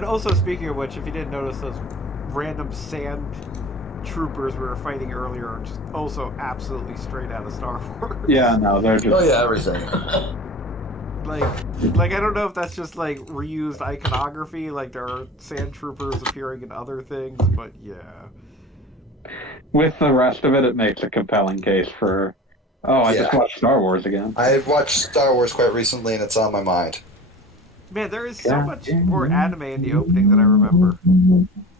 And also, speaking of which, if you didn't notice, those random sand troopers we were fighting earlier are just also absolutely straight out of Star Wars. Yeah, no, they're just. Oh yeah, everything. Like I don't know if that's just like reused iconography, like there are sand troopers appearing in other things, but yeah. With the rest of it, it makes a compelling case for. Oh, I just Yeah. watched Star Wars again. I've watched Star Wars quite recently, and it's on my mind. Man, there is so much more anime in the opening than I remember.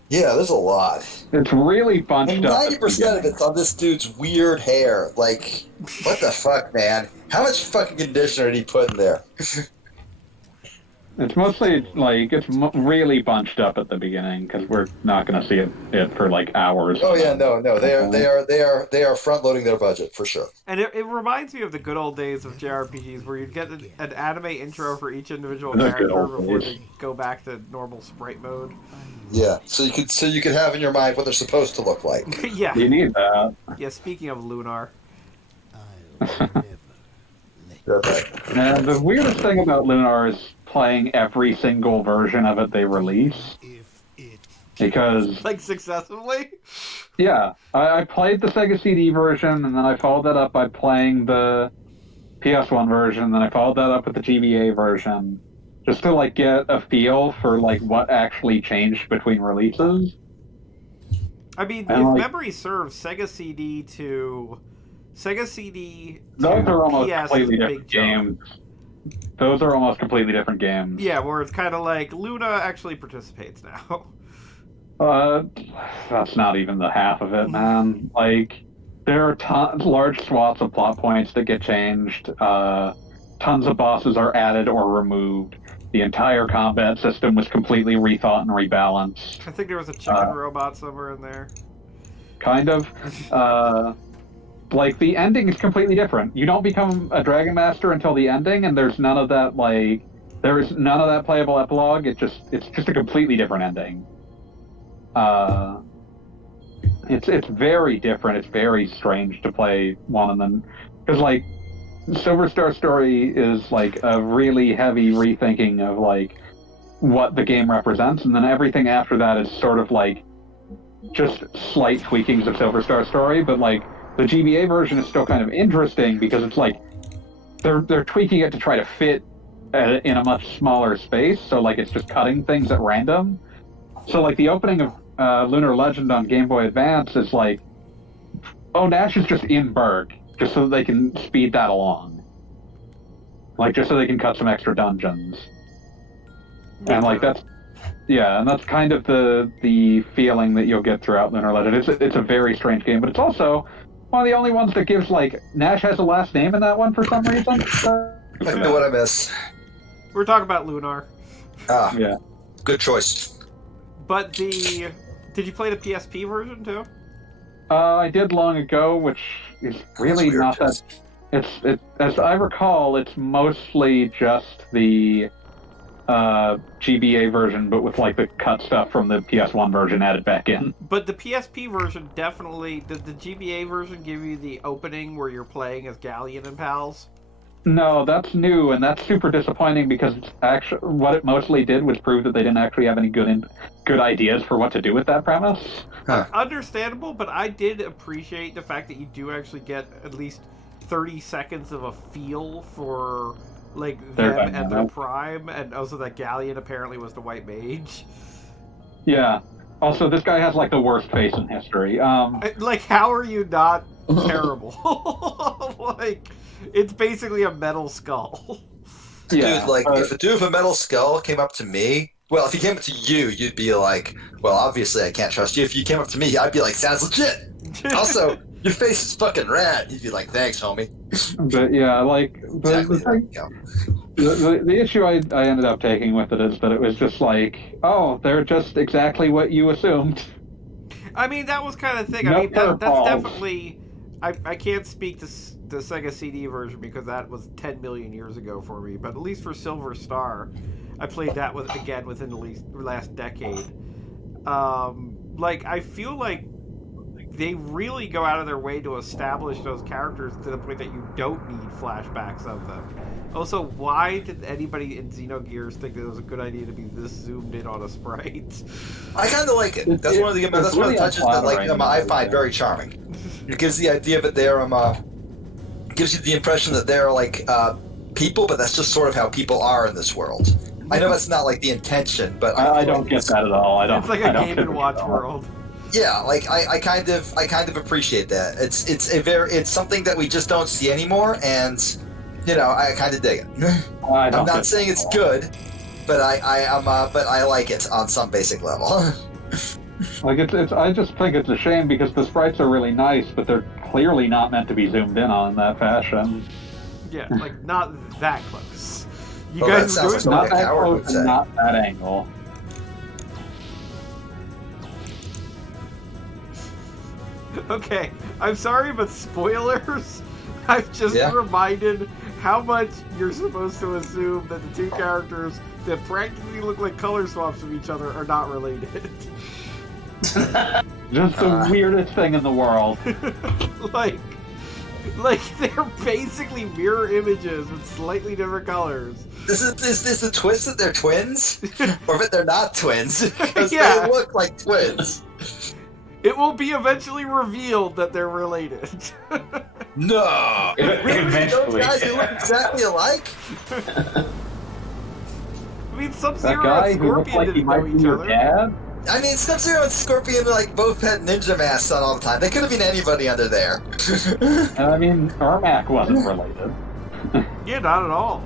Yeah, there's a lot. It's really bunched And up. 90% of it's on this dude's weird hair. Like, what the fuck, man? How much fucking conditioner did he put in there? It's mostly like it's really bunched up at the beginning because we're not going to see it for like hours. Oh yeah, no, they are front loading their budget for sure. And it reminds me of the good old days of JRPGs where you'd get an anime intro for each individual The good character old before days. they go back to normal sprite mode. Yeah, so you could have in your mind what they're supposed to look like. Yeah. You need that. Yeah, speaking of Lunar. And the weirdest thing about Lunar is playing every single version of it they release. Because, Like, successfully? yeah, I played the Sega CD version, and then I followed that up by playing the PS1 version, and then I followed that up with the GBA version, just to, like, get a feel for, like, what actually changed between releases. I mean, And, if like, memory serves, Sega CD to those are almost PS completely is a big different jump. games. Those are almost completely different games. Yeah, where it's kind of like Luna actually participates now. That's not even the half of it, man. Like, there are large swaths of plot points that get changed. Tons of bosses are added or removed. The entire combat system was completely rethought and rebalanced. I think there was a chicken robot somewhere in there. Kind of. Like, the ending is completely different. You don't become a Dragon Master until the ending, and there's none of that, like... There is none of that playable epilogue. It's just a completely different ending. It's very different. It's very strange to play one of them. Because, like, Silver Star Story is, like, a really heavy rethinking of, like, what the game represents, and then everything after that is sort of, like, just slight tweakings of Silver Star Story, but, like, the GBA version is still kind of interesting because it's like they're tweaking it to try to fit in a much smaller space, so like it's just cutting things at random. So like the opening of Lunar Legend on Game Boy Advance is like, oh, Nash is just in Berg, just so that they can speed that along, like just so they can cut some extra dungeons, and like that's. Yeah, and that's kind of the feeling that you'll get throughout Lunar Legend. It's a very strange game, but it's also one of the only ones that gives, like, Nash has a last name in that one for some reason. I know what I miss. We're talking about Lunar. Ah, Yeah. good choice. But did you play the PSP version too? I did long ago, which is really not that... As I recall, it's mostly just the GBA version, but with like the cut stuff from the PS1 version added back in. But the PSP version definitely... Did the GBA version give you the opening where you're playing as Galleon and pals? No, that's new, and that's super disappointing because it's actually what it mostly did was prove that they didn't actually have any good ideas for what to do with that premise. Huh. Understandable, but I did appreciate the fact that you do actually get at least 30 seconds of a feel for like Their them and their dynamic. prime, and also that Galleon apparently was the white mage. Yeah. Also, this guy has like the worst face in history. Like, how are you not terrible? Like, it's basically a metal skull. Yeah. Dude, like, if a dude with a metal skull came up to me, well, if he came up to you, you'd be like, well, obviously I can't trust you. If you came up to me, I'd be like, sounds legit. Also, your face is fucking rad. You'd be like, thanks, homie. But yeah, like Exactly. the issue I ended up taking with it is that it was just like, oh, they're just exactly what you assumed. I mean, that was kind of the thing. No I mean, that's curveballs. definitely... I can't speak to the Sega CD version because that was 10 million years ago for me, but at least for Silver Star, I played that again within the last decade. Like, I feel like they really go out of their way to establish those characters to the point that you don't need flashbacks of them. Also, why did anybody in Xenogears think that it was a good idea to be this zoomed in on a sprite? I kind of like it. That's one of the touches that I find very charming. It gives the idea that they're gives you the impression that they're like people, but that's just sort of how people are in this world. I know that's not like the intention, but I don't get that at all. It's like a Game & Watch world. Yeah, like I kind of appreciate that. It's something that we just don't see anymore, and I kind of dig it. I'm not saying it's good, but I like it on some basic level. Like I just think it's a shame because the sprites are really nice, but they're clearly not meant to be zoomed in on in that fashion. Yeah, like not that close. You Well, guys that are sounds doing like Not a that coward close would say. and not that angle. Okay, I'm sorry, but spoilers. I've just Yeah. reminded how much you're supposed to assume that the two characters that practically look like color swaps of each other are not related. Just the weirdest thing in the world. like they're basically mirror images with slightly different colors. Is this a twist that they're twins, or that they're not twins? Because Yeah. they look like twins. It will be eventually revealed that they're related. No, those Eventually. guys who look exactly alike. I mean, That Sub-Zero guy and who looks Scorpion like he didn't might know be each your other. dad. I mean, Sub-Zero and Scorpion like both had ninja masks on all the time. They could have been anybody under there. I mean, Ermac wasn't related. Yeah, not at all.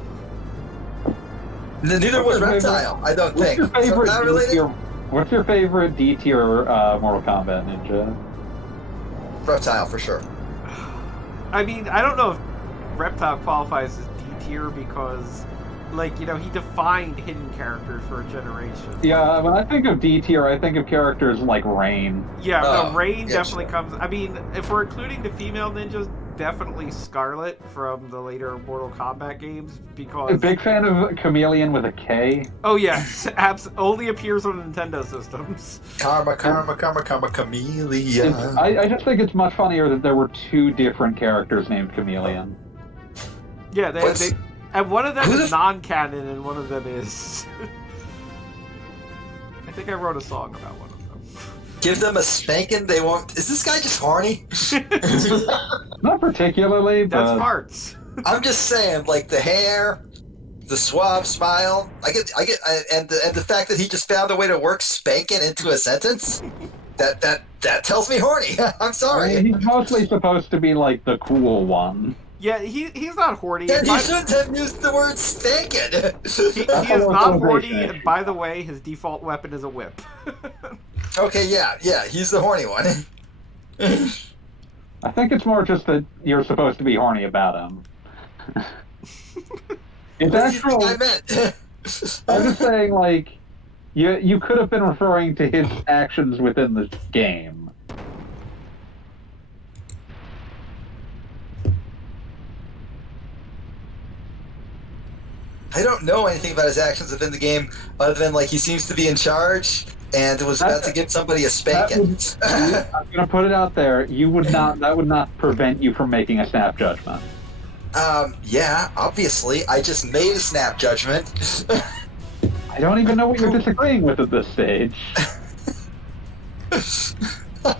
Neither was Reptile, I don't What's think. your favorite Not related? What's your favorite D tier Mortal Kombat ninja? Reptile for sure. I mean, I don't know if Reptile qualifies as D tier because, he defined hidden characters for a generation. Yeah, when I think of D tier, I think of characters like Rain. Yeah, Oh, no, Rain yeah, definitely sure. comes. I mean, if we're including the female ninjas, definitely Scarlet from the later Mortal Kombat games A because. big fan of Chameleon with a K. Oh yes, only appears on Nintendo systems. Karma, chameleon. I just think it's much funnier that there were two different characters named Chameleon. Yeah, What's- and one of them Who is the- non-canon, and one of them is. I think I wrote a song about one of them. Give them a spanking, they won't. Is this guy just horny? Not particularly, That's but farts. I'm just saying, like the hair, the suave smile. And the fact that he just found a way to work spanking into a sentence. That tells me horny. I'm I sorry. mean, he's mostly supposed to be like the cool one. Yeah, he's not horny. Then he By- shouldn't have used the word spanking. he is not horny, and by the way, his default weapon is a whip. Okay, yeah, he's the horny one. I think it's more just that you're supposed to be horny about him. It's What do you actual. think I meant? I'm just saying, like, you could have been referring to his actions within the game. I don't know anything about his actions within the game other than like he seems to be in charge and was about to give somebody a spanking. I'm gonna put it out there. You would not. That would not prevent you from making a snap judgment. Yeah, obviously. I just made a snap judgment. I don't even know what you're disagreeing with at this stage.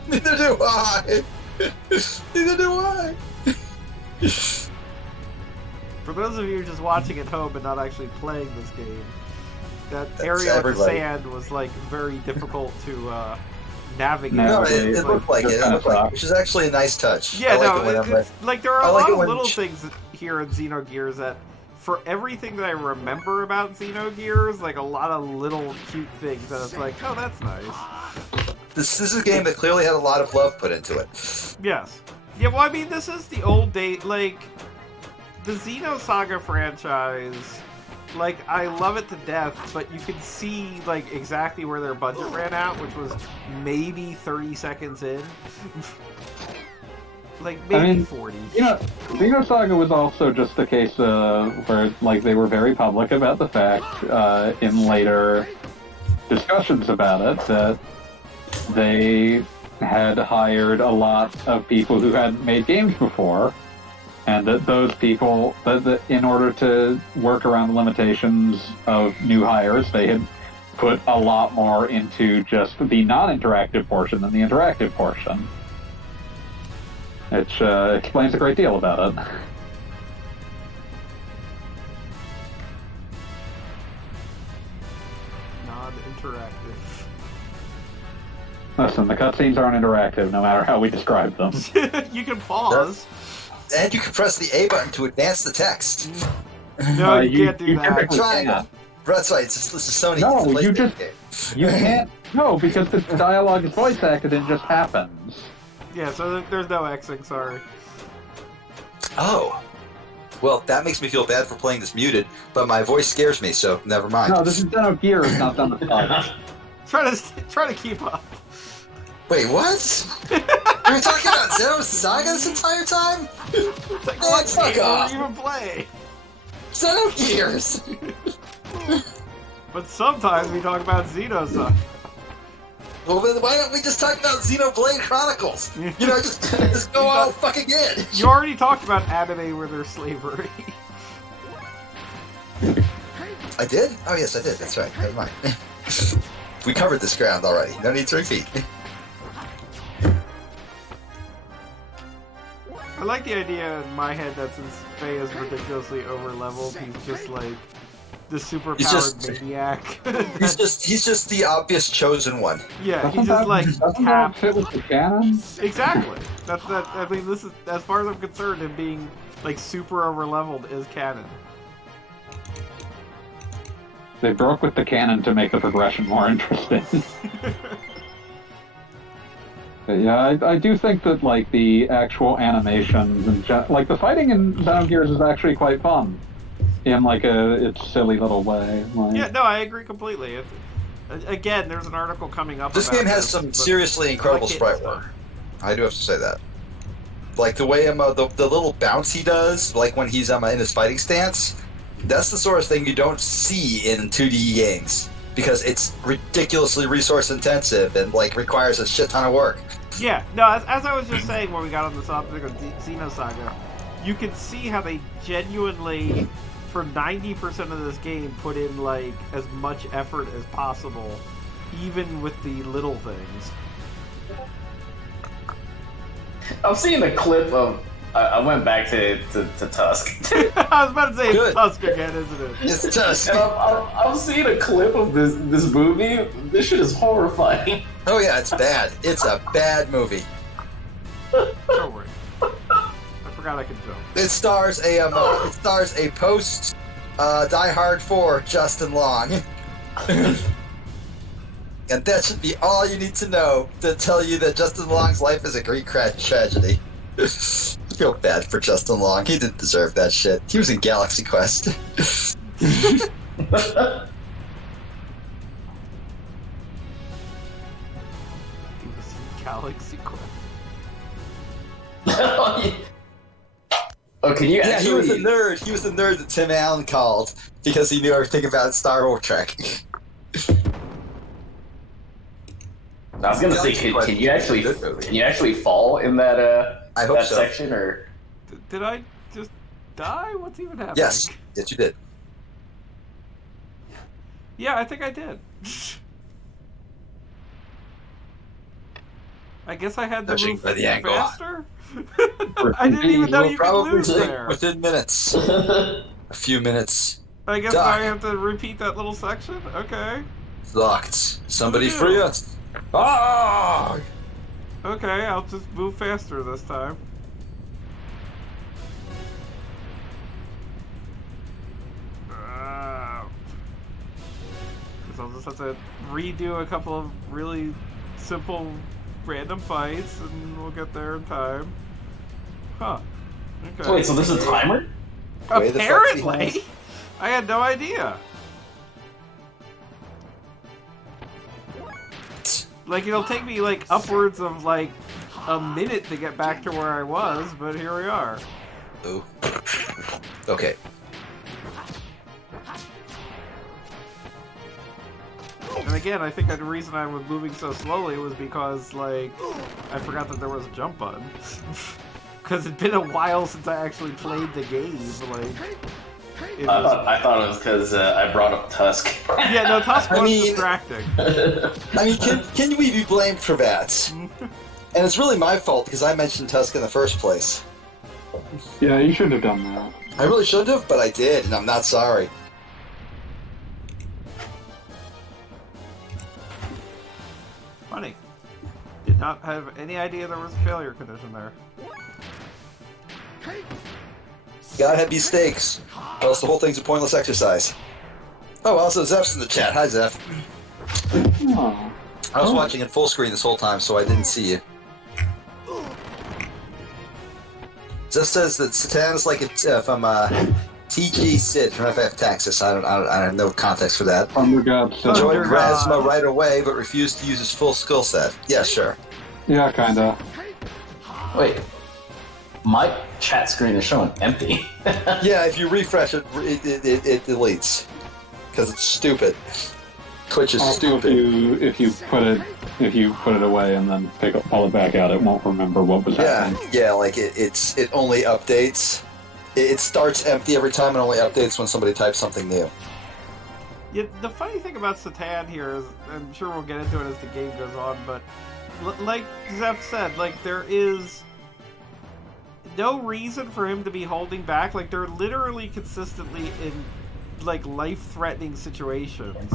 Neither do I. Neither do I. For those of you just watching at home and not actually playing this game, that That's area with the everybody. sand was very difficult to navigate. No, No, Nowadays, it looked like it. It looked like it, which is actually a nice touch. Yeah, I like no, it whenever it's, there are I a like lot it of when little sh- things here in Xenogears that, for everything that I remember about Xenogears, a lot of little cute things that it's like, oh, that's nice. this is a game that clearly had a lot of love put into it. Yes. Yeah, well, I mean, this is the old date, the Xenosaga franchise, I love it to death, but you can see, exactly where their budget ran out, which was maybe 30 seconds in. Maybe 40. Xenosaga was also just a case where, they were very public about the fact, in later discussions about it, that they had hired a lot of people who hadn't made games before, and that those people, that in order to work around the limitations of new hires, they had put a lot more into just the non-interactive portion than the interactive portion. Which explains a great deal about it. Non-interactive. Listen, the cutscenes aren't interactive, no matter how we describe them. You can pause. And you can press the A button to advance the text. No, you can't do that. typically Triangle. can't. That's right. It's just Sony. No, it's a you PlayStation just- game. You can't. No, because the dialogue is voice acted and just happens. Yeah, so there's no Xing, sorry. Oh. Well, that makes me feel bad for playing this muted, but my voice scares me, so never mind. No, this is Xenogears, not done with bugs. Try to keep up. Wait, what? You were talking about Xeno Saga this entire time? Like, Oh, what fuck game off. do you even play? Xenogears! But sometimes we talk about Xenosaga. Well, then why don't we just talk about Xenoblade Chronicles? You know, just go all fucking in. You already talked about anime where there's slavery. I did? Oh, yes, I did. That's right. Never mind. We covered this ground already. No need to repeat. I like the idea in my head that since Faye is ridiculously over-leveled, he's just like the superpowered maniac. He's just the obvious chosen one. Yeah, he just like doesn't that tapped. fit with the canon? Exactly. That's that. I mean, this is as far as I'm concerned, him being like super over-leveled is canon. They broke with the canon to make the progression more interesting. But yeah, I do think that like the actual animations and like the fighting in Xenogears is actually quite fun, in like its silly little way. Like, Yeah, no, I agree completely. Again, there's an article coming up. This about game has this, some but seriously incredible I like it. sprite work. I do have to say that. Like the way the little bounce he does, like when he's in his fighting stance, that's the sort of thing you don't see in 2D games because it's ridiculously resource intensive and like requires a shit ton of work. Yeah, no, as I was just saying when we got on the topic of Xenosaga, you can see how they genuinely, for 90% of this game, put in like as much effort as possible, even with the little things. I'm seeing a clip of. I went back to Tusk. I was about to say Good. it's Tusk again, isn't it? It's just, And I'm seeing a clip of this movie. This shit is horrifying. oh yeah, it's bad. It's a bad movie. Don't worry. I forgot I could jump. It stars a post Die Hard 4 Justin Long. And that should be all you need to know to tell you that Justin Long's life is a great tragedy. I feel bad for Justin Long. He didn't deserve that shit. He was in Galaxy Quest. He was in Galaxy Quest. Oh, can you Yeah, actually? he was a nerd. He was the nerd that Tim Allen called because he knew everything about Star Wars Trek. I was gonna say, can you actually fall in that I hope that so. section or? Did I just die? What's even happening? Yes, yes, you did. Yeah, I think I did. I guess I had to Judging move by the angle. faster? I didn't even know you could Probably lose there. within minutes. A few minutes. I guess Doc. I have to repeat that little section? Okay. Locked. Somebody Who knew? free us. Ah! Okay, I'll just move faster this time. Guess I'll just have to redo a couple of really simple random fights and we'll get there in time. Huh. Okay. Wait, so there's a timer? Way the fuck Apparently! behind. I had no idea. Like, it'll take me, like, upwards of, like, a minute to get back to where I was, but here we are. Ooh. Okay. And again, I think that the reason I was moving so slowly was because, like, I forgot that there was a jump button. Because it'd been a while since I actually played the game. Like, I thought it was because I brought up Tusk. Yeah, no, Tusk was distracting. I mean, can we be blamed for that? And it's really my fault because I mentioned Tusk in the first place. Yeah, you shouldn't have done that. I really shouldn't have, but I did, and I'm not sorry. Funny. Did not have any idea there was a failure condition there. Gotta have these stakes, or else the whole thing's a pointless exercise. Oh, also Zeph's in the chat. Hi, Zeph. Oh. I was watching in full screen this whole time, so I didn't see you. Zeph says that Satan is like from TG Sid from FF Texas. I have no context for that. Joined Rasma right away, but refused to use his full skill set. Yeah, sure. Yeah, kinda. Wait, my chat screen is showing empty. Yeah, if you refresh it, it deletes because it's stupid. Twitch is stupid. If you put it away and then pull it back out, it won't remember what was happening. Yeah, like it only updates. It starts empty every time and only updates when somebody types something new. Yeah, the funny thing about Satan here is, I'm sure we'll get into it as the game goes on, but like Zeph said, like there is no reason for him to be holding back. Like they're literally consistently in like life-threatening situations.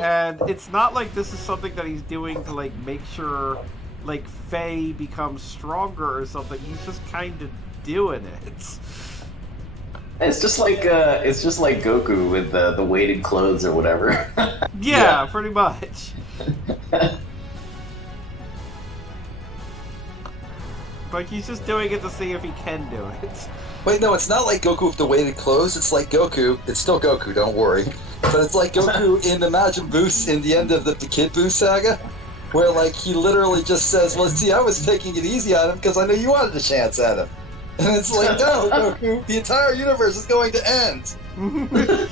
And it's not like this is something that he's doing to like make sure like Faye becomes stronger or something. He's just kind of doing it. It's just like Goku with the weighted clothes or whatever. Yeah, pretty much. Like he's just doing it to see if he can do it. Wait, no, it's not like Goku with the weighted clothes. It's like Goku. It's still Goku, don't worry. But it's like Goku in the Majin Buu in the end of the Kid Buu saga, where like he literally just says, "Well, see, I was taking it easy on him because I knew you wanted a chance at him." And it's like, no, Goku, the entire universe is going to end.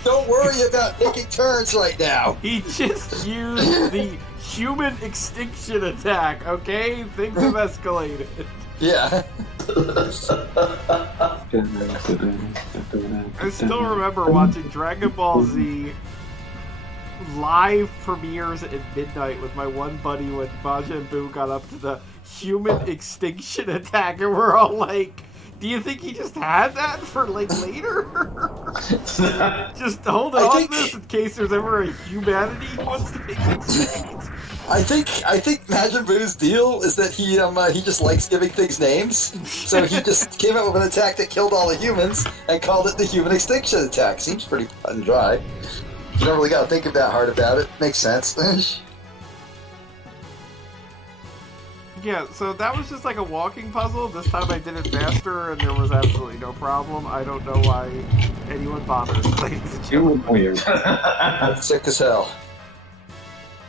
Don't worry about taking turns right now. He just used the human extinction attack, okay? Things have escalated. Yeah. I still remember watching Dragon Ball Z live premieres at midnight with my one buddy when Majin Buu got up to the human extinction attack, and we're all like, do you think he just had that for like later? Just hold on to this in case there's ever a humanity he wants to make extinct. I think Majin Buu's deal is that he just likes giving things names. So he just came up with an attack that killed all the humans and called it the human extinction attack. Seems pretty cut and dry. You don't really got to think that hard about it. Makes sense. Yeah, so that was just like a walking puzzle. This time I did it faster and there was absolutely no problem. I don't know why anyone bothers, ladies and gentlemen. Weird. That's sick as hell.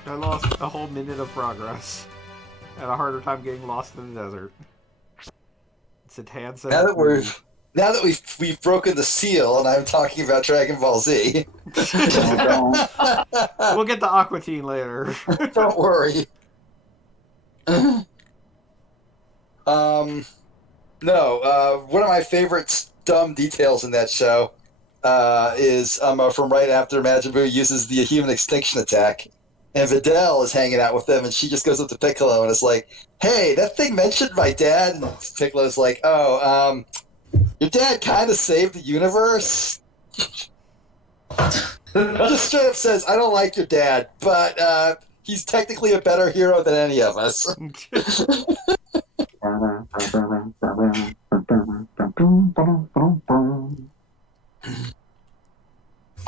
I lost a whole minute of progress. I had a harder time getting lost in the desert. Satan said, Now that we've broken the seal and I'm talking about Dragon Ball Z. We'll get to Aqua Teen later. Don't worry. One of my favorite dumb details in that show is from right after Majin Buu uses the human extinction attack, and Videl is hanging out with them, and she just goes up to Piccolo and is like, "Hey, that thing mentioned my dad," and Piccolo's like, "Oh, your dad kind of saved the universe." Just straight up says, "I don't like your dad, but he's technically a better hero than any of us."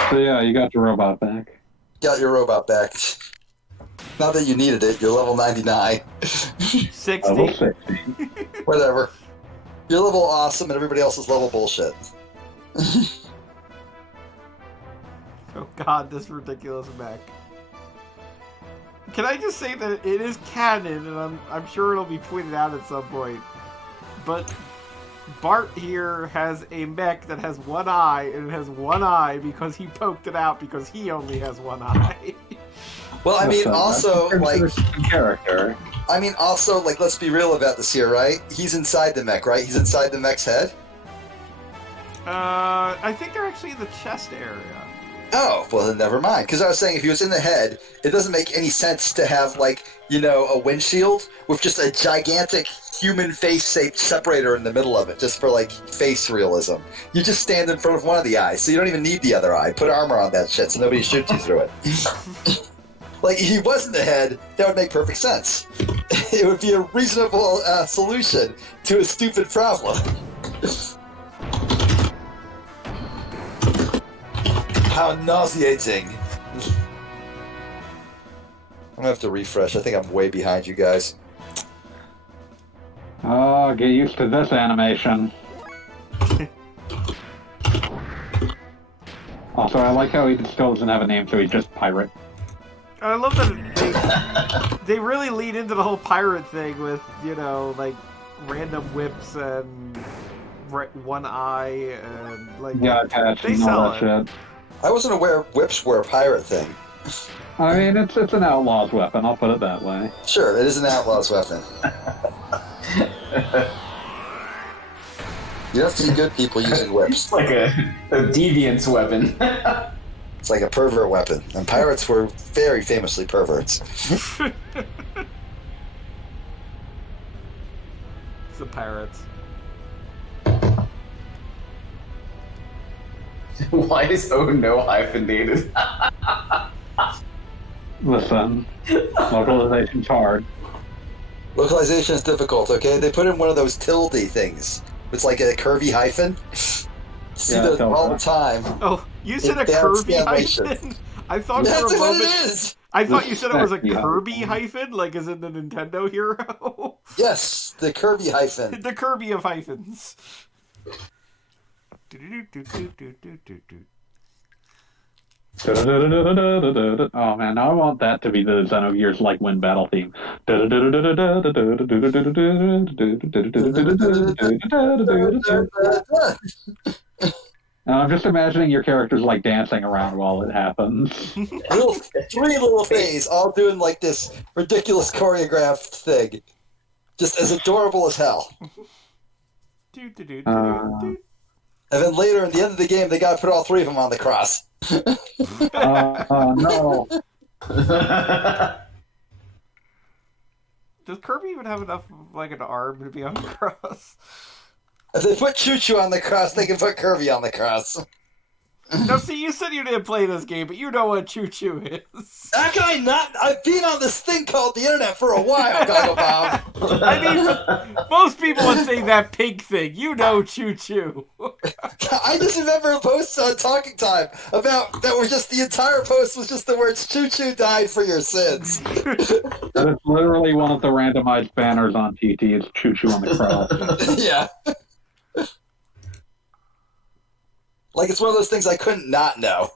So yeah, you got your robot back. Got your robot back. Not that you needed it. You're level 99. 60. Level 60. Whatever. You're level awesome and everybody else is level bullshit. Oh god, this ridiculous mech. Can I just say that it is canon, and I'm sure it'll be pointed out at some point, but Bart here has a mech that has one eye, and it has one eye because he poked it out because he only has one eye. Well, I mean, Listen, also, that's like, a character. I mean, also, like, let's be real about this here, right? He's inside the mech, right? He's inside the mech's head. I think they're actually in the chest area. Oh, well then never mind. Because I was saying if he was in the head, it doesn't make any sense to have, like, you know, a windshield with just a gigantic human face-shaped separator in the middle of it, just for, like, face realism. You just stand in front of one of the eyes, so you don't even need the other eye. Put armor on that shit so nobody shoots you through it. Like, if he was in the head, that would make perfect sense. It would be a reasonable solution to a stupid problem. How nauseating. I'm gonna have to refresh. I think I'm way behind you guys. Oh, get used to this animation. Also, I like how he still doesn't have a name, so he's just Pirate. I love that they really lead into the whole pirate thing with, you know, like, random whips and one eye and, like, Yeah, they and sell all that it. shit. I wasn't aware whips were a pirate thing. I mean, it's an outlaw's weapon, I'll put it that way. Sure, it is an outlaw's weapon. You don't see good people using whips. It's like a deviant's weapon. It's like a pervert weapon. And pirates were very famously perverts. It's the pirates. Why is O no hyphenated? Listen, localization's hard. Localization is difficult, okay? They put in one of those tilde things. It's like a curvy hyphen. See Yeah, those tilde. all the time. Oh, you said a Advanced Kirby animation. hyphen? I thought That's for a what moment. it is! I thought you said it was a Kirby Kirby hyphen, like as in the Nintendo hero. Yes, the Kirby hyphen. The Kirby of hyphens. Oh man, now I want that to be the Xenogears like Wind Battle theme. I'm just imagining your characters like dancing around while it happens. Three little things, all doing like this ridiculous choreographed thing. Just as adorable as hell. And then later, in the end of the game, they gotta put all three of them on the cross. No. Does Kirby even have enough of, like, an arm to be on the cross? If they put Choo Choo on the cross, they can put Kirby on the cross. No, see, you said you didn't play this game, but you know what Choo Choo is. How can I not? I've been on this thing called the internet for a while, Goggle Bob. I mean, most people would say that pig thing. You know Choo Choo. I just remember a post on Talking Time about that was just the entire post was just the words "Choo Choo died for your sins." That is literally one of the randomized banners on TT. It's Choo Choo on the cross. Yeah. Like, it's one of those things I couldn't not know.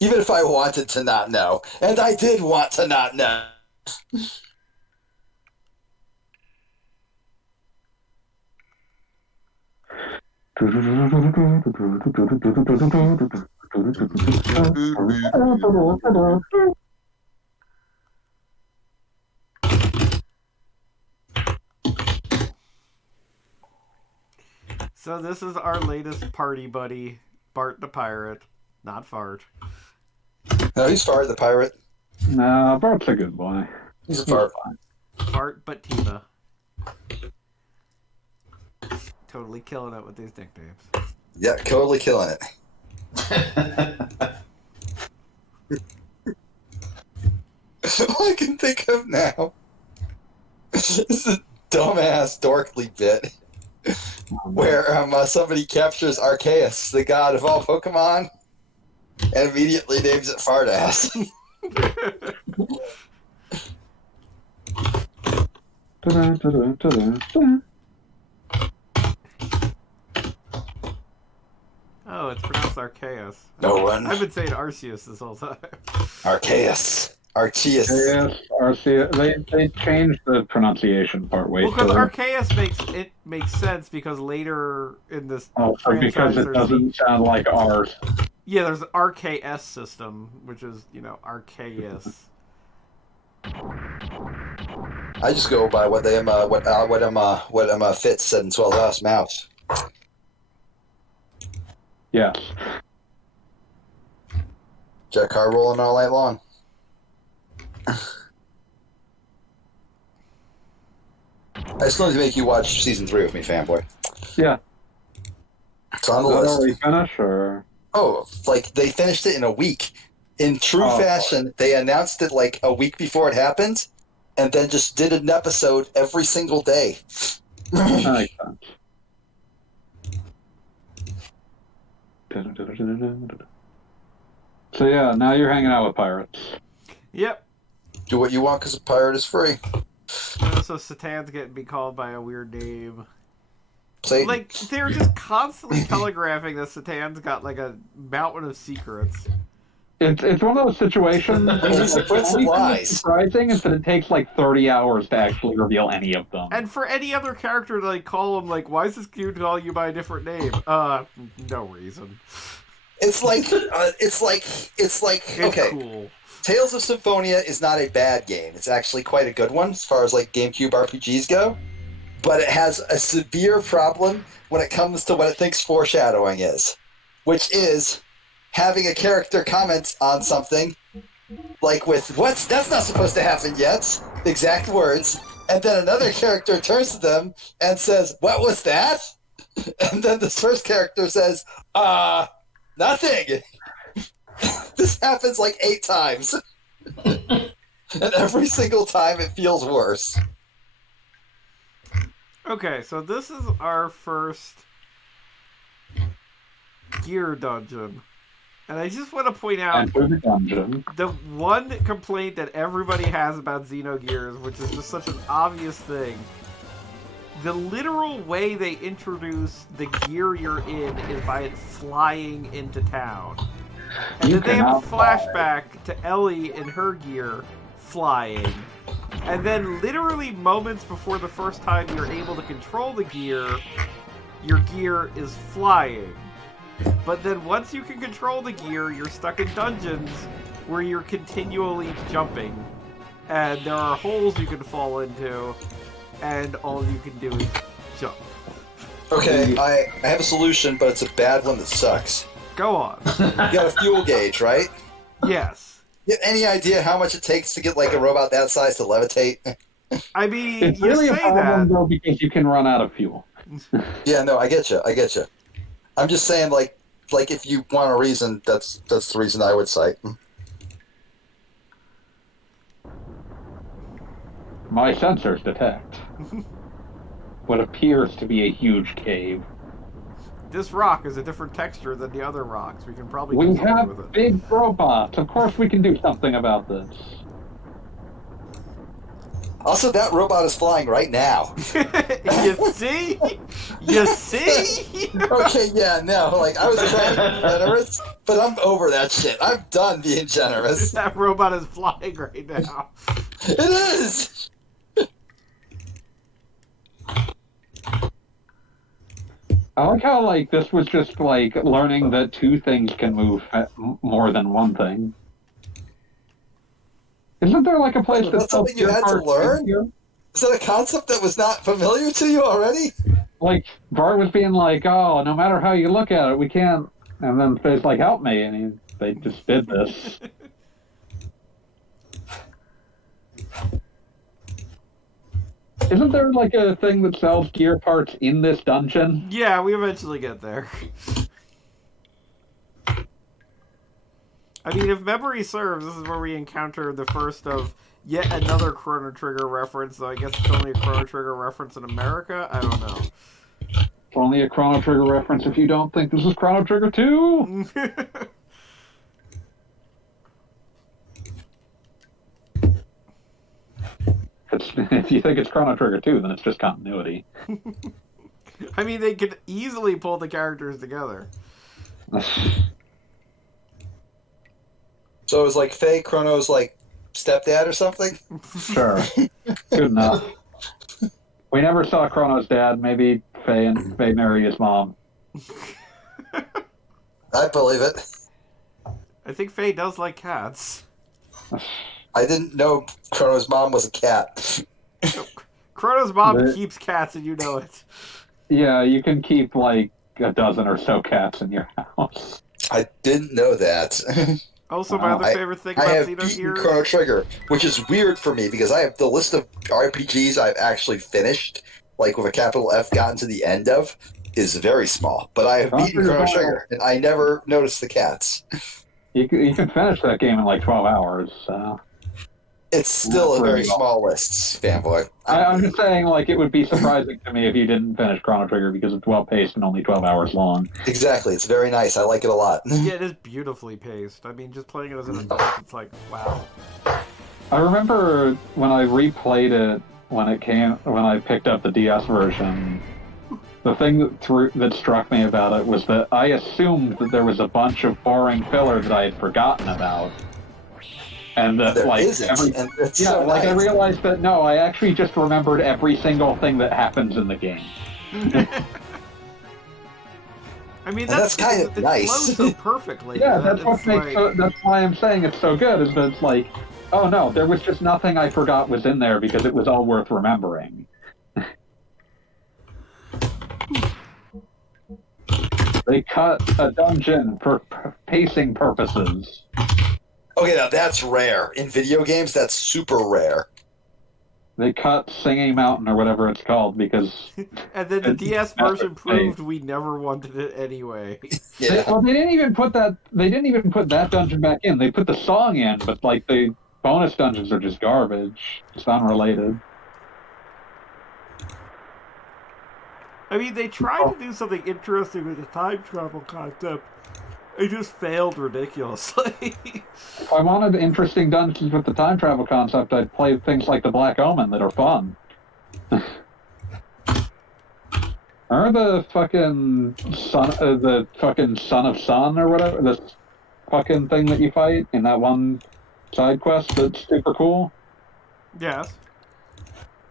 Even if I wanted to not know. And I did want to not know. So this is our latest party buddy, Bart the Pirate. Not Fart. No, he's Fart the Pirate. No, Bart's a good boy. He's a Fart. Bart but Tina. Totally killing it with these nicknames. Yeah, totally killing it. All I can think of now is a dumbass dorkly bit where somebody captures Arceus, the god of all Pokemon, and immediately names it Fartass. Oh, it's pronounced Arceus. No one. I've been saying Arceus this whole time. Arceus. Arceus. Yes, they changed the pronunciation part way Well, because further. Arceus makes sense because later in this Oh, because it there's doesn't sound like ours. yeah, there's the RKS system, which is Arceus. I just go by what Fitz said in 12 Hours Mouse. Yes. Jet car rolling all night long. I still need to make you watch season 3 with me, fanboy. Yeah. It's on the Is that list. already finished, or? Oh, like they finished it in a week. In true fashion, they announced it like a week before it happened, and then just did an episode every single day. That makes sense. So yeah, now you're hanging out with pirates. Yep. Do what you want because a pirate is free. So Satan's getting be called by a weird name. Satan. Like, they're just constantly telegraphing that Satan's got, like, a mountain of secrets. It's one of those situations. He's a prince of lies. Surprising is that it takes like 30 hours to actually reveal any of them. And for any other character to, like, call him, like, why is this dude calling you by a different name? No reason. It's like, okay. Cool. Tales of Symphonia is not a bad game. It's actually quite a good one as far as like GameCube RPGs go. But it has a severe problem when it comes to what it thinks foreshadowing is, which is having a character comment on something, like with, that's not supposed to happen yet, exact words, and then another character turns to them and says, what was that? And then this first character says, nothing. This happens like 8 times. And every single time it feels worse. Okay, so this is our first gear dungeon. And I just want to point out Enter the dungeon. the one complaint that everybody has about Xenogears, which is just such an obvious thing. The literal way they introduce the gear you're in is by it flying into town. And then they have a flashback to Ellie in her gear flying. And then literally moments before the first time you're able to control the gear, your gear is flying. But then once you can control the gear, you're stuck in dungeons where you're continually jumping. And there are holes you can fall into, and all you can do is jump. Okay, I have a solution, but it's a bad one that sucks. Go on. You got a fuel gauge, right? Yes. You have any idea how much it takes to get like a robot that size to levitate? I mean, It's you really say a problem that. though because you can run out of fuel. Yeah, no, I get you. I'm just saying, like if you want a reason, that's the reason I would cite. My sensors detect what appears to be a huge cave. This rock is a different texture than the other rocks. We can probably We do something have with it. big robots. Of course we can do something about this. Also, that robot is flying right now. You see? You see? Okay, yeah, no, like I was trying to be generous, but I'm over that shit. I'm done being generous. That robot is flying right now. It is. I like how, like, this was just, like, learning that 2 things can move more than 1 thing. Isn't there, like, a place That's that's something you had to learn? Is that a concept that was not familiar to you already? Like, Bart was being like, oh, no matter how you look at it, we can't... And then Faye's like, help me, and they just did this. Isn't there, like, a thing that sells gear parts in this dungeon? Yeah, we eventually get there. I mean, if memory serves, this is where we encounter the first of yet another Chrono Trigger reference, though I guess it's only a Chrono Trigger reference in America? I don't know. It's only a Chrono Trigger reference if you don't think this is Chrono Trigger 2! If you think it's Chrono Trigger 2, then it's just continuity. I mean, they could easily pull the characters together. So it was like Faye Chrono's like stepdad or something? Sure. Good enough. We never saw Chrono's dad. Maybe Faye married his mom. I believe it. I think Faye does like cats. I didn't know Chrono's mom was a cat. Chrono's mom keeps cats, and you know it. Yeah, you can keep like a dozen or so cats in your house. I didn't know that. Also, my other favorite thing I about have beaten Xenogears... Chrono Trigger, which is weird for me because I have the list of RPGs I've actually finished, like with a capital F, gotten to the end of, is very small. But I have beaten Chrono Trigger, and I never noticed the cats. You can finish that game in like 12 hours. So. It's still a very small list, fanboy. I'm just saying, like, it would be surprising to me if you didn't finish Chrono Trigger because it's well paced and only 12 hours long. Exactly, it's very nice. I like it a lot. Yeah, it is beautifully paced. I mean, just playing it as an adult, it's like, wow. I remember when I replayed it when I picked up the DS version. The thing that struck me about it was that I assumed that there was a bunch of boring filler that I had forgotten about. And that, there like, isn't, and it's so like, nice. I realized that, no, I actually just remembered every single thing that happens in the game. I mean, that's kind of nice. It flows so perfectly. Yeah, that's why I'm saying it's so good, is that it's like, oh no, there was just nothing I forgot was in there because it was all worth remembering. They cut a dungeon for pacing purposes. Okay, now that's rare. In video games, that's super rare. They cut Singing Mountain or whatever it's called because... And then the DS version proved we never wanted it anyway. Yeah. They didn't even put that dungeon back in. They put the song in, but like the bonus dungeons are just garbage. It's unrelated. I mean, they tried to do something interesting with the time travel concept. It just failed ridiculously. If I wanted interesting dungeons with the time travel concept, I'd play things like the Black Omen that are fun. Remember the fucking Son of Sun or whatever? This fucking thing that you fight in that one side quest that's super cool? Yes.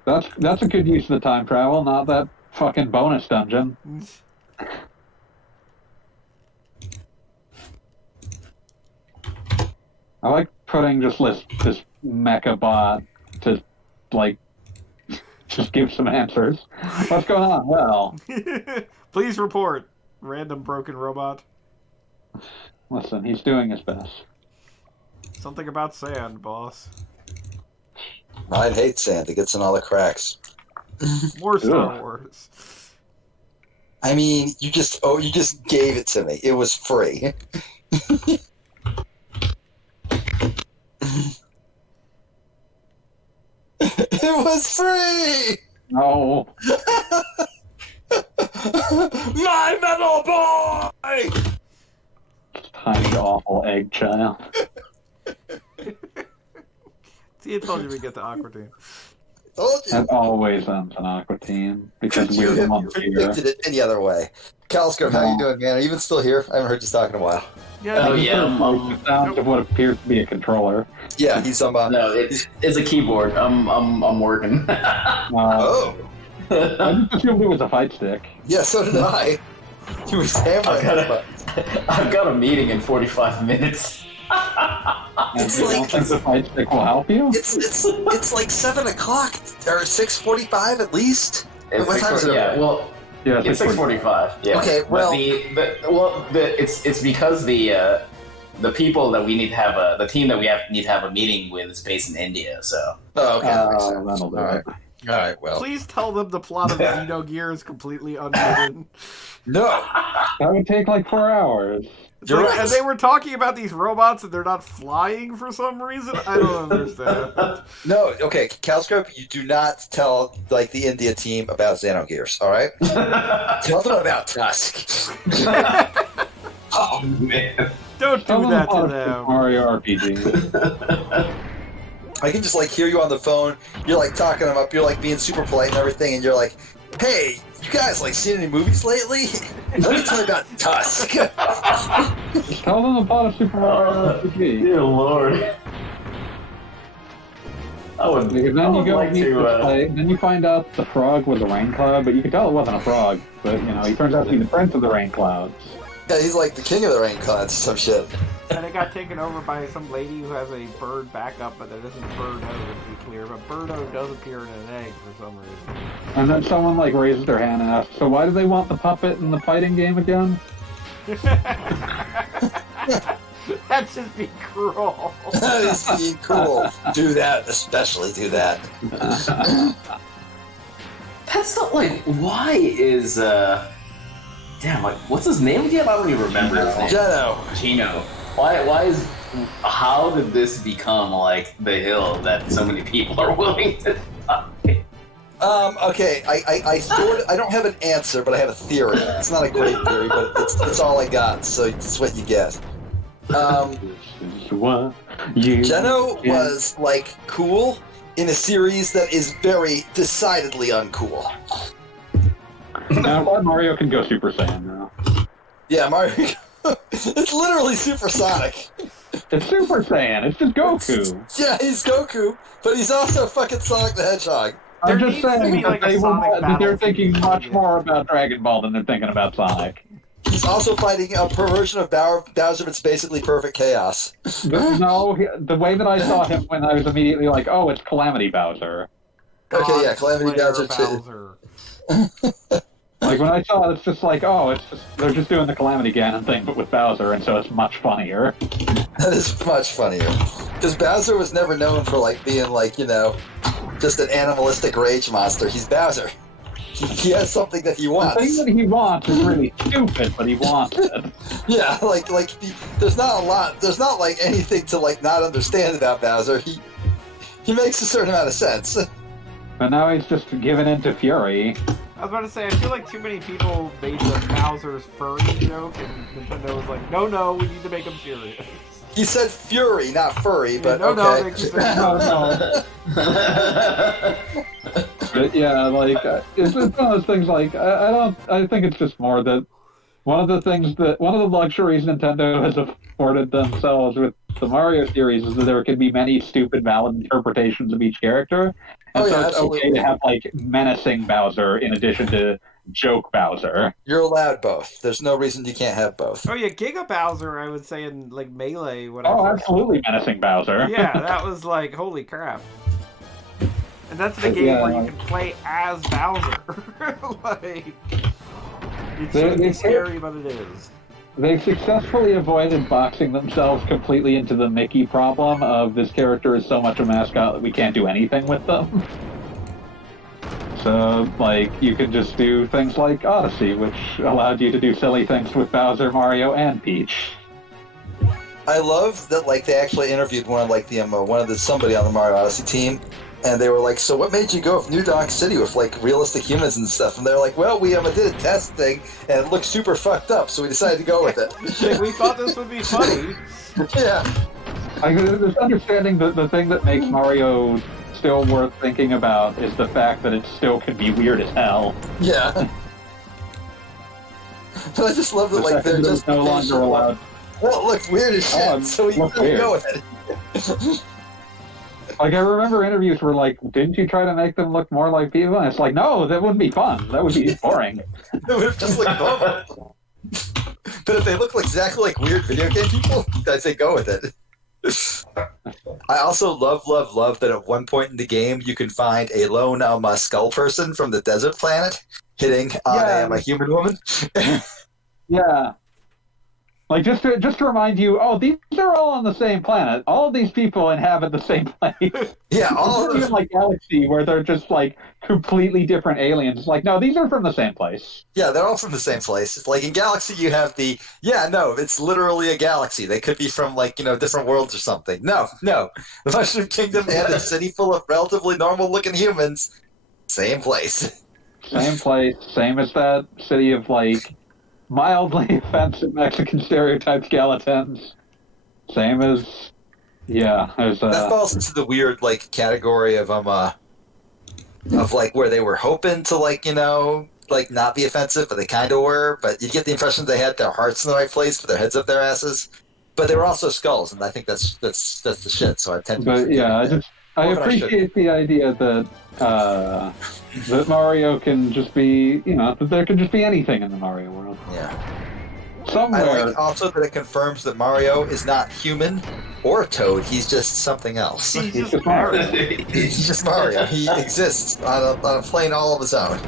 That's a good use of the time travel, not that fucking bonus dungeon. I like putting just this mecha bot to, like, just give some answers. What's going on? Well... Please report, random broken robot. Listen, he's doing his best. Something about sand, boss. I'd hate sand. It gets in all the cracks. More Star Wars. I mean, you just gave it to me. It was free. It was free! No. My metal boy! Tiny, awful egg child. See, I told you we'd get to Aqua Teen. Told you. That always ends in Aqua Teen because we're the ones here. Predicted it any other way. Calsco, how you doing, man? Are you even still here? I haven't heard you talk in a while. Yeah, The sound of what appears to be a controller. Yeah, he's No, it's a keyboard. I'm working. Oh. I just assumed it was a fight stick. Yeah, so did I. He was hammering. I've got a meeting in 45 minutes. It's you like- don't think the fight stick will help you? It's like 7 o'clock or 6:45 at least. What time is it? Yeah, well, Yeah, it's 6:45. Yeah. Okay, well- it's because the people that we need to have the team that we need to have a meeting with is based in India. So. Oh, okay. That makes sense. That'll do All right. it. All right. Well. please tell them the plot of Xenogears is completely unhidden. No. That would take like 4 hours. It's You're like, right. and they were talking about these robots and they're not flying for some reason. I don't understand. No. Okay, Calscope, you do not tell like the India team about Xenogears. All right. Tell them about Tusk. Oh man. Don't Tell do them that to about them. Mario RPG. I can just like hear you on the phone. You're like talking them up. You're like being super polite and everything, and you're like, "Hey, you guys like seen any movies lately? Let me tell you about Tusk." Just tell them the plot of Super Mario RPG. Dear Lord. I would. Because I then you would go like meet to. the play, then you find out the frog was a rain cloud, but you could tell it wasn't a frog. But you know, he turns out to be the prince of the rain clouds. Yeah, he's like the king of the rain clouds or some shit. And it got taken over by some lady who has a bird backup, but that isn't Birdo, to be clear. But Birdo does appear in an egg for some reason. And then someone like raises their hand and asks, so why do they want the puppet in the fighting game again? That's just be cruel. That is being cool. Do that, especially do that. That's not like, why is, damn, like, what's his name again? I don't even remember his name. Geno. Why is, how did this become, like, the hill that so many people are willing to die? Okay, I don't have an answer, but I have a theory. It's not a great theory, but it's all I got, so it's what you get. Geno was, like, cool in a series that is very decidedly uncool. Now, Mario can go Super Saiyan now. Yeah, Mario... it's literally supersonic. It's Super Saiyan, it's just Goku. Yeah, he's Goku, but he's also fucking Sonic the Hedgehog. I'm There just needs to saying be, that like, a Sonic they're battle thinking scene. much more about Dragon Ball than they're thinking about Sonic. He's also fighting a perversion of Bowser that's basically perfect chaos. But no, the way that I saw him when I was immediately like, oh, it's Calamity Bowser. Okay, yeah, Calamity Slayer Bowser too. Like when I saw it, it's just like, oh, it's just they're just doing the Calamity Ganon thing, but with Bowser, and so it's much funnier. That is much funnier. Because Bowser was never known for, like, being, like, you know, just an animalistic rage monster. He's Bowser. He has something that he The wants. thing that he wants is really stupid, but he wants it. Yeah, there's not a lot, there's not, like, anything to, like, not understand about Bowser. He makes a certain amount of sense. But now he's just given into fury. I was about to say, I feel like too many people made the Bowser's furry joke, and Nintendo was like, no, we need to make him serious. He said fury, not furry, but no, okay. they keep it- no. But yeah, like it's one of those things. Like I think it's just more that one of the luxuries Nintendo has afforded themselves with the Mario series is that there can be many stupid malinterpretations of each character, and so it's absolutely. okay to have like menacing Bowser in addition to joke Bowser. You're allowed both. There's no reason you can't have both. Oh yeah, Giga Bowser, I would say in like Melee. When I Oh, first- absolutely menacing Bowser. Yeah, that was like, holy crap. And that's the game where you can play as Bowser. Like, it shouldn't be scary, but it is. They've successfully avoided boxing themselves completely into the Mickey problem of this character is so much a mascot that we can't do anything with them. So, like, you can just do things like Odyssey, which allowed you to do silly things with Bowser, Mario, and Peach. I love that, like, they actually interviewed somebody on the Mario Odyssey team, and they were like, so what made you go with New Donk City with, like, realistic humans and stuff? And they're like, well, we did a test thing, and it looked super fucked up, so we decided to go with it. Like, we thought this would be funny. Yeah. Like, this understanding that the thing that makes Mario still worth thinking about is the fact that it still can be weird as hell. Yeah. But I just love that, The like, they're second just no longer allowed. well, it looked weird as shit, so we looked couldn't weird. go with it. Like, I remember interviews were like, didn't you try to make them look more like people? And it's like, no, that wouldn't be fun. That would be boring. It would have just looked normal. But if they look exactly like weird video game people, I'd say go with it. I also love that at one point in the game you can find a lone skull person from the desert planet hitting on a human woman. Yeah. Like, just to remind you, oh, these are all on the same planet. All of these people inhabit the same place. Yeah, all of Even them. like Galaxy, where they're just, like, completely different aliens. It's like, no, these are from the same place. Yeah, they're all from the same place. It's like in Galaxy you have it's literally a galaxy. They could be from, like, different worlds or something. No. The Mushroom Kingdom and a city full of relatively normal-looking humans. Same place. Same place. Same as that city of, like, mildly offensive Mexican stereotype skeletons. Same as, as That falls into the weird, like, category of like where they were hoping to, like, like not be offensive, but they kind of were. But you get the impression they had their hearts in the right place, but their heads up their asses. But they were also skulls, and I think that's the shit. So I tend to. But yeah, I appreciate the idea that that Mario can just be, that there can just be anything in the Mario world. Yeah. I somewhere. like also that it confirms that Mario is not human or Toad. He's just something else. He's He's just just Mario. He's just Mario. He exists on a plane all of his own.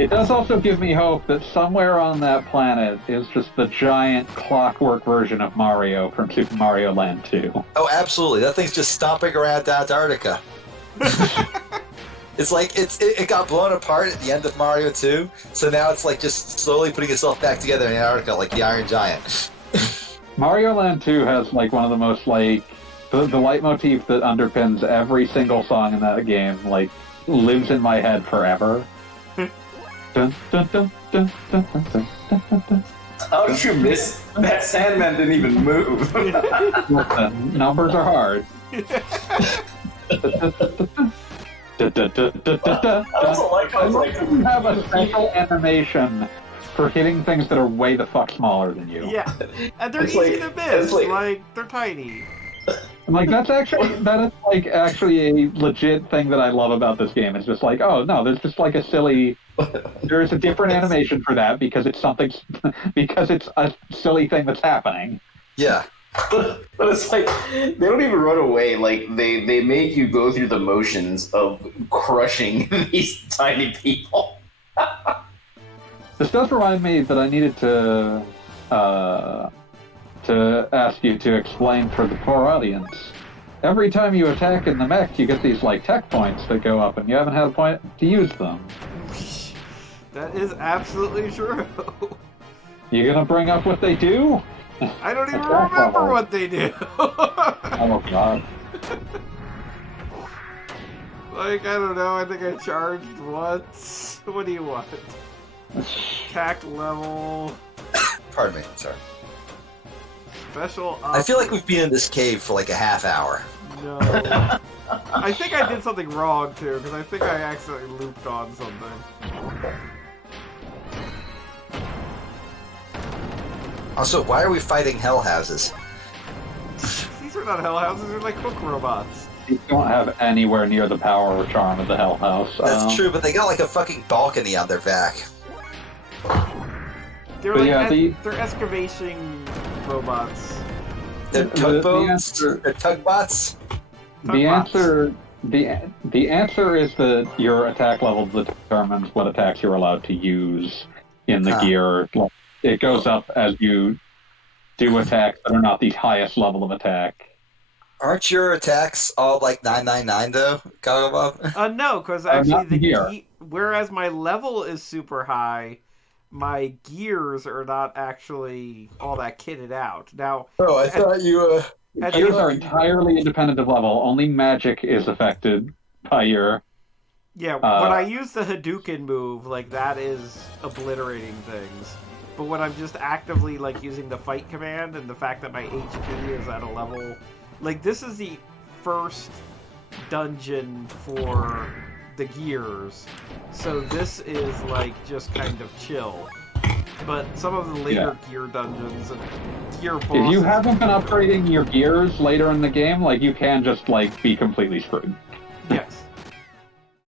It does also give me hope that somewhere on that planet is just the giant clockwork version of Mario from Super Mario Land 2. Oh, absolutely. That thing's just stomping around Antarctica. It's like it got blown apart at the end of Mario 2, so now it's like just slowly putting itself back together in Antarctica like the Iron Giant. Mario Land 2 has like one of the most like the leitmotif that underpins every single song in that game like lives in my head forever. Dun, dun, dun, dun, dun, dun, dun, dun, dun. How did you miss? That Sandman didn't even move. Listen, numbers are hard. I also like how it's like You have a special animation for hitting things that are way the fuck smaller than you. Yeah, and they're It's easy like- to miss. it's like- Like they're tiny. And, like that is like actually a legit thing that I love about this game. It's just like, oh no, there's just like a silly. There's a different animation for that because it's something because it's a silly thing that's happening. Yeah. But it's like they don't even run away. Like they make you go through the motions of crushing these tiny people. This does remind me that I needed to ask you to explain for the poor audience. Every time you attack in the mech, you get these like tech points that go up, and you haven't had a point to use them. That is absolutely true. You gonna bring up what they do? I don't even Attack remember level. what they do. Oh god. Like, I don't know, I think I charged once. What do you want? Attack level, Pardon me. Sorry. special I feel like offer. we've been in this cave for like a half hour. No. I think I did something wrong, too, because I think I accidentally looped on something. Also, why are we fighting hell houses? These are not hell houses, they're like hook robots. You don't have anywhere near the power or charm of the Hell House. That's true, but they got like a fucking balcony on their back. They're But like, yeah, they're excavation robots. They're The tugboats. answer- They're tugbots. The answer the answer is that your attack level determines what attacks you're allowed to use in the Huh. gear. Like, it goes up as you do attacks that are not the highest level of attack. Aren't your attacks all like 999 though, Kagabab? No, because not actually the gear. whereas my level is super high, my gears are not actually all that kitted out. Now, Oh, I thought you. at Gears the- are entirely independent of level. Only magic is affected by your. yeah, when I use the Hadouken move, like that is obliterating things. But when I'm just actively like using the fight command and the fact that my HP is at a level, like this is the first dungeon for the gears, so this is like just kind of chill. But some of the later gear dungeons and gear bosses. If you haven't been upgrading your gears later in the game, like you can just like be completely screwed.